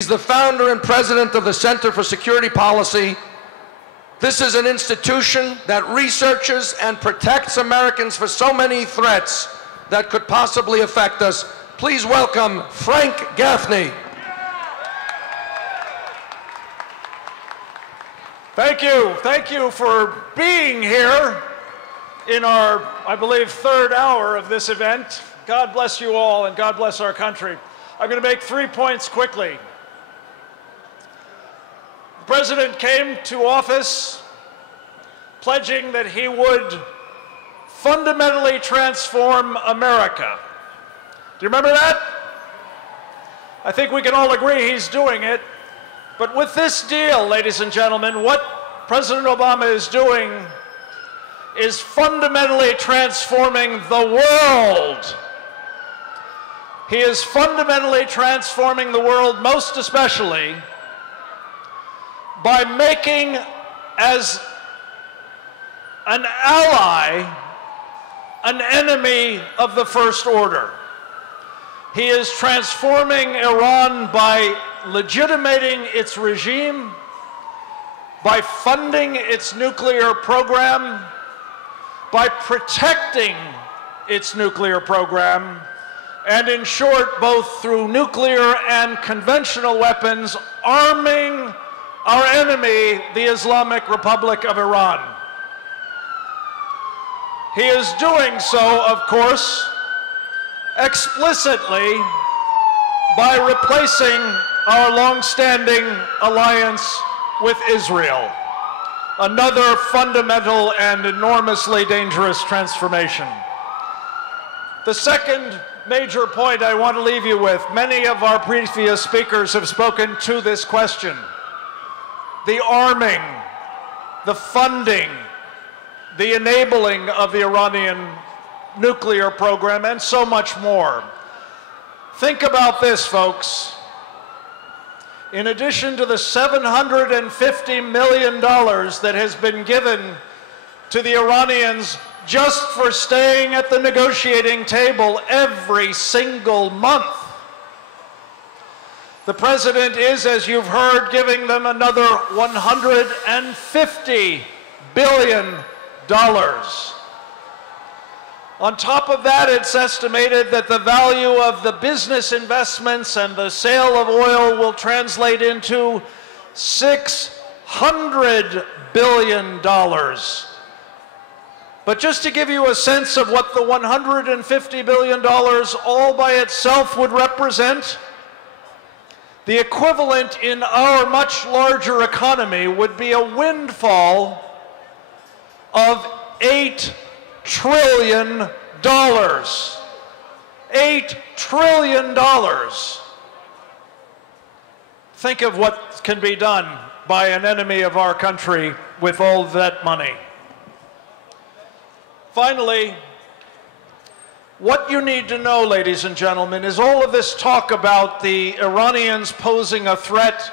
He's the founder and president of the Center for Security Policy. This is an institution that researches and protects Americans for so many threats that could possibly affect us. Please welcome Frank Gaffney. Thank you. Thank you for being here in our, I believe, third hour of this event. God bless you all, and God bless our country. I'm going to make 3 points quickly. The President came to office pledging that he would fundamentally transform America. Do you remember that? I think we can all agree he's doing it. But with this deal, ladies and gentlemen, what President Obama is doing is fundamentally transforming the world. He is fundamentally transforming the world, most especially by making as an ally an enemy of the first order. He is transforming Iran by legitimating its regime, by funding its nuclear program, by protecting its nuclear program, and in short, both through nuclear and conventional weapons, arming our enemy, the Islamic Republic of Iran. He is doing so, of course, explicitly by replacing our long-standing alliance with Israel. Another fundamental and enormously dangerous transformation. The second major point I want to leave you with, many of our previous speakers have spoken to this question. The arming, the funding, the enabling of the Iranian nuclear program, and so much more. Think about this, folks. In addition to the $750 million that has been given to the Iranians just for staying at the negotiating table every single month, the President is, as you've heard, giving them another $150 billion. On top of that, it's estimated that the value of the business investments and the sale of oil will translate into $600 billion. But just to give you a sense of what the $150 billion all by itself would represent, the equivalent in our much larger economy would be a windfall of $8 trillion. $8 trillion. Think of what can be done by an enemy of our country with all that money. Finally, what you need to know, ladies and gentlemen, is all of this talk about the Iranians posing a threat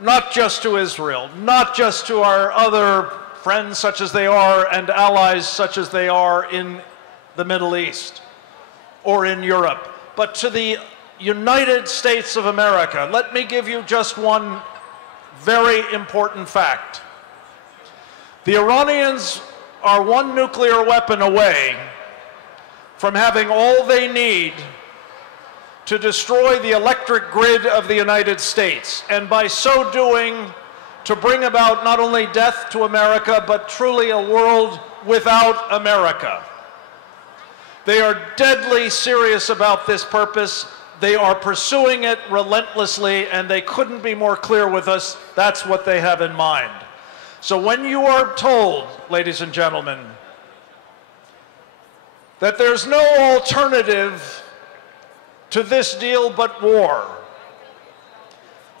not just to Israel, not just to our other friends such as they are and allies such as they are in the Middle East or in Europe, but to the United States of America. Let me give you just one very important fact. The Iranians are one nuclear weapon away from having all they need to destroy the electric grid of the United States, and by so doing, to bring about not only death to America, but truly a world without America. They are deadly serious about this purpose. They are pursuing it relentlessly, and they couldn't be more clear with us. That's what they have in mind. So when you are told, ladies and gentlemen, that there's no alternative to this deal but war,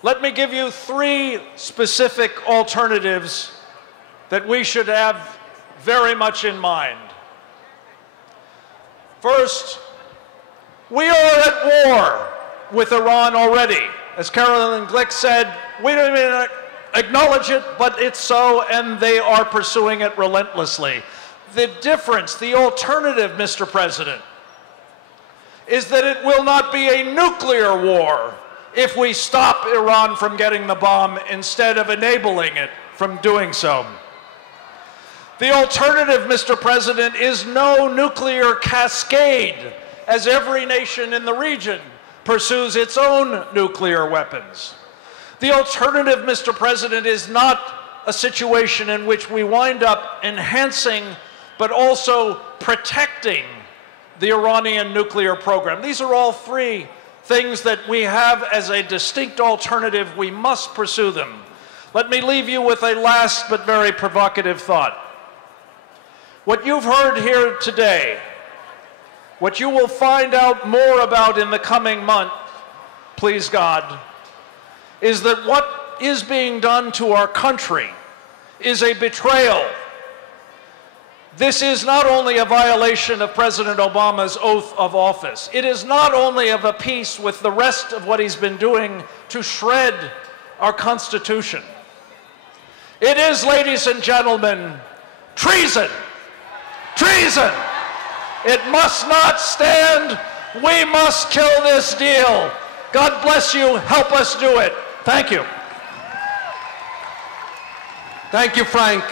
let me give you 3 specific alternatives that we should have very much in mind. First, we are at war with Iran already. As Carolyn Glick said, we don't even acknowledge it, but it's so, and they are pursuing it relentlessly. The difference, the alternative, Mr. President, is that it will not be a nuclear war. if we stop Iran from getting the bomb instead of enabling it from doing so. The alternative, Mr. President, is no nuclear cascade, as every nation in the region pursues its own nuclear weapons. The alternative, Mr. President, is not a situation in which we wind up enhancing but also protecting the Iranian nuclear program. These are all three things that we have as a distinct alternative. We must pursue them. Let me leave you with a last but very provocative thought. What you've heard here today, what you will find out more about in the coming month, please God, is that what is being done to our country is a betrayal. This is not only a violation of President Obama's oath of office. It is not only of a piece with the rest of what he's been doing to shred our Constitution. It is, ladies and gentlemen, treason. Treason! It must not stand. We must kill this deal. God bless you. Help us do it. Thank you. Thank you, Frank.